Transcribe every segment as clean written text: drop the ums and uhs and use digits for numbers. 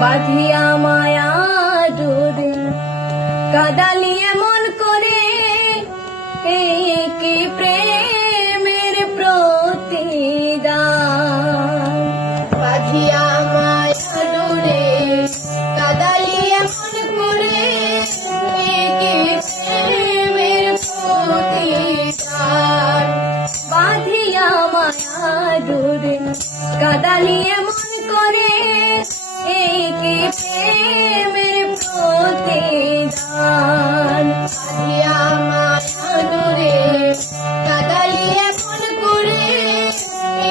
বাঁধিয়া মায়া ডোরে কাদালিয়ে মন করে এই কি প্রেমের প্রতিদান। বাঁধিয়া মায়া ডোরে কাদালিয়ে মন করে এই কি প্রেমের প্রতিদান। বাঁধিয়া মায়া ডোরে কাদালিয়ে মন করে এই কি প্রেমের প্রতিদান। বাঁধিয়া মায়া ডোরে কাদালিয়ে মন করে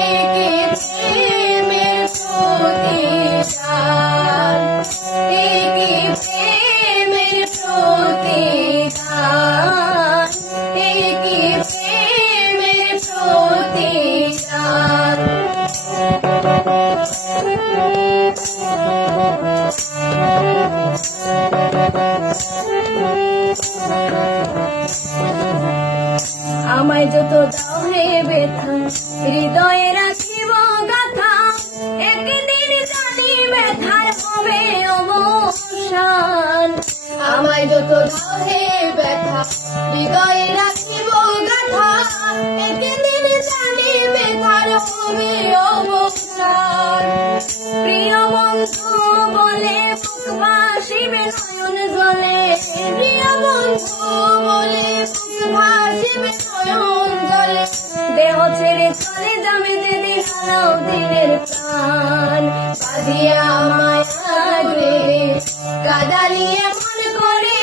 এই কি প্রেমের প্রতিদান। এই কি প্রেমের প্রতিদান। এই কি প্রেমের প্রতিদান। আমায় যত দাও হে ব্যথা হৃদয়ে রাখিব গাথা, একদিন জানি ব্যথার হবে অবসান। আমায় যত দাও হে ব্যথা হৃদয়ে রাখিব গাথা, একদিন জানি ব্যথার হবে অবসান। প্রিয় বন্ধু বলে বুক ভাসিবে নয়ন জলে, প্রিয় বন্ধু বলে বুক ভাসিবে নয়ন জলে। দেহ ছেড়ে চলে যাবে যেদিন হারাও দিনের প্রাণ। বাঁধিয়া মায়া ডোরে কাদালিয়ে মন করে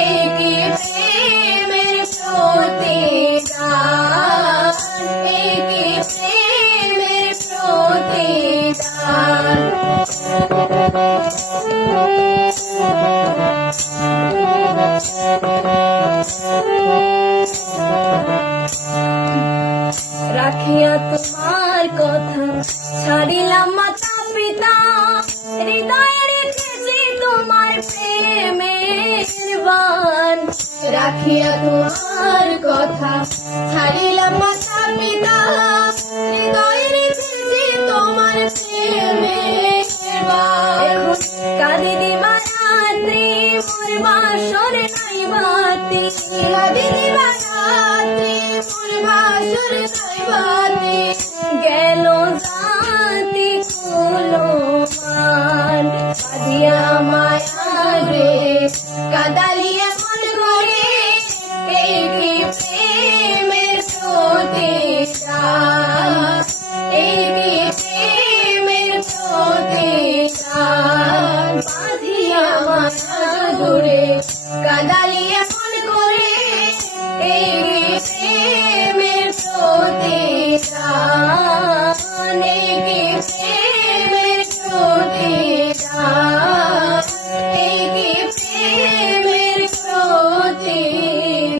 এই কি প্রেমের প্রতিদান। এই কি প্রেমের প্রতিদান। রাখিয়া তোমার কথা ছাড়িলাম মাতা পিতা, হৃদয়ে রেখেছি তোমার প্রেমের বান। রাখিয়া তোমার কথা ছাড়িলাম মাতা পিতা, হৃদয়ে রেখেছি তোমার প্রেমের বান। কাঁদি দিবা রাত্রি মোর বাসর নাই বাতি, কাঁদি দিবা রাত্রি মোর বাসর নাই বাতি। গেল জাতি কুলমান। বাঁধিয়া মায়া ডোরে কাদালিয়ে মন করে এই কি প্রেমের প্রতিদান। এই কি প্রেমের প্রতিদান। বাঁধিয়া মায়া ডোরে কাদালিয়ে মন করে এই কি প্রেমের প্রতিদান।